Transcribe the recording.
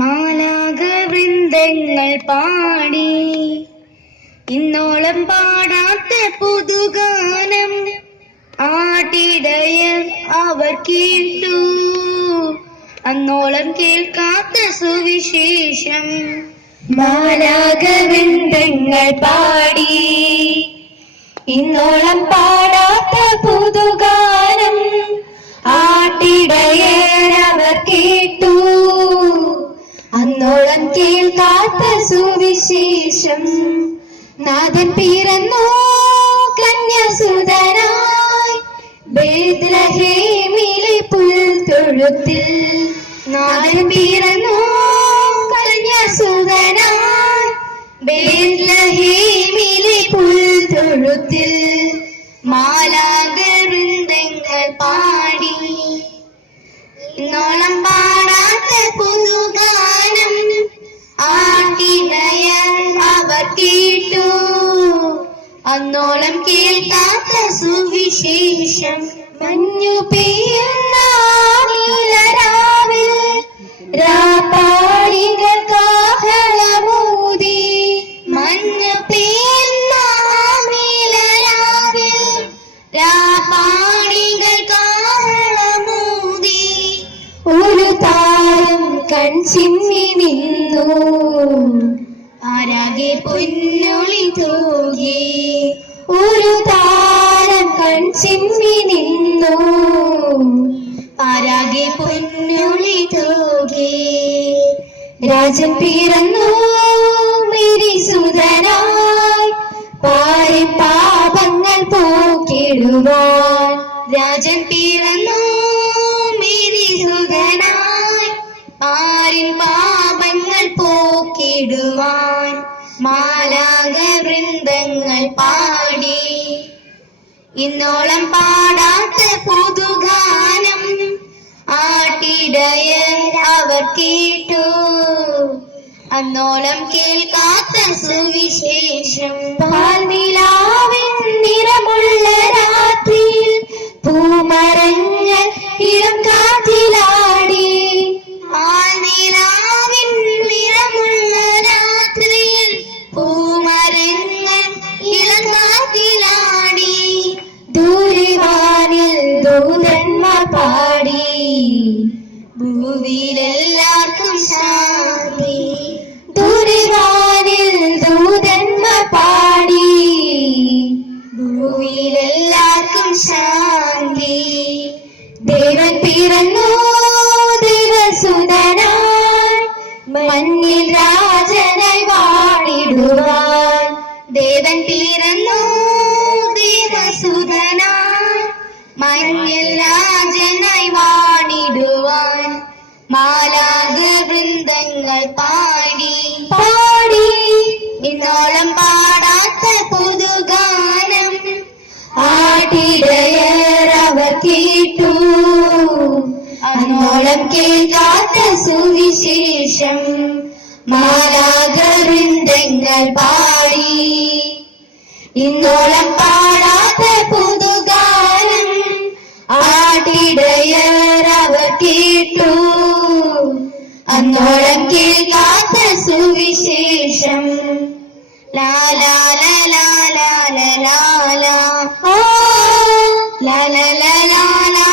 മാലാഖവൃന്ദങ്ങൾ പാടി ഇന്നോളം പാടാത്ത പുതുഗാനം ആട്ടിടയർ അവർ കേട്ടു, അന്നോളം കേൾക്കാത്ത സുവിശേഷം. മാലാഖവൃന്ദങ്ങൾ പാടി ഇന്നോളം പാടാത്ത പുതുഗാനം ആട്ടിടയർ അവർ കേട്ടു, അന്നോളം കേൾക്കാത്ത സുവിശേഷം. നാഥൻ പിറന്നു കന്യാസുതനായി ബേത്ലഹേമിലെ പുൽത്തൊഴുത്തിൽ. നാഥൻ പിറന്നു കന്യാസുതനായി ബേത്ലഹേമിലെ പുൽത്തൊഴുത്തിൽ. മാലാഖവൃന്ദങ്ങൾ പാടി ഇന്നോളം പാടാത്ത പുതുഗാനം ആട്ടിടയർ അവർ കേട്ടു, അന്നോളം കേൾക്കാത്ത സുവിശേഷം. മഞ്ഞു പെയ്യുന്ന നീലരാവിൽ രാപ്പാടികൾ കാഹളമൂതി. മഞ്ഞു പെയ്യുന്ന നീലരാവിൽ രാപ്പാടികൾ കാഹളമൂതി. ഒരു താരം കൺചിമ്മി നിന്നു, ആരാകെ പൊന്നൊളി തൂകി. ഒരു താരം കൺചിമ്മി നിന്നു, ആരാകെ പൊന്നൊളി തൂകി. രാജൻ പിറന്നു മേരി സുതനായി പാരി പാപങ്ങൾ പോക്കിടുവാൻ. രാജൻ പിറന്നു മേരി സുതനായി പാരി പാപങ്ങൾ പോക്കിടുവാൻ. മാലാഖവൃന്ദങ്ങൾ പാടി ഇന്നോളം പാടാത്ത പുതുഗാനം ആട്ടിടയർ അവർ കേട്ടു, അന്നോളം കേൾക്കാത്ത സുവിശേഷം. പാൽനിലാവിൻ നിറമുള്ള രാത്രിയിൽ പൂമരങ്ങൾ ഇളം കാറ്റിലാടി. പാൽനിലാവിൻ നിറമുള്ള രാത്രിയിൽ പൂമരങ്ങൾ ഇളം കാറ്റിലാടി. ദൂരവാനിൽ ദൂതന്മാർ പാടി ഭൂവിലെല്ലാവർക്കും ശാന്തി. ദൂരവാനിൽ ദൂതന്മാർ പാടി ഭൂവിലെല്ലാവർക്കും ശാന്തി. ദേവൻ പിറന്നു ദേവസുതനായി മഞ്ഞിൽ രാജനായി വാണിടുവാൻ. ദേവൻ പിറന്നു ദേവസുതനായി മഞ്ഞിൽ രാജനായി വാണിടുവാൻ. മാലാഖവൃന്ദങ്ങൾ പാടി പാടി ഇന്നോളം പാടാത്ത പുതുഗാനം ആട്ടിടയർ അവർ കേട്ടു, അന്നോളം കേൾക്കാത്ത സുവിശേഷം. മാലാഖവൃന്ദങ്ങൾ പാടി ഇന്നോളം പാടാത്ത പുതുഗാനം ആട്ടിടയർ അവർ കേട്ടു, അന്നോളം കേൾക്കാത്ത സുവിശേഷം. ലാലാ ലാലാ ലാലാ ലാലാ ലാലാ ലാലാ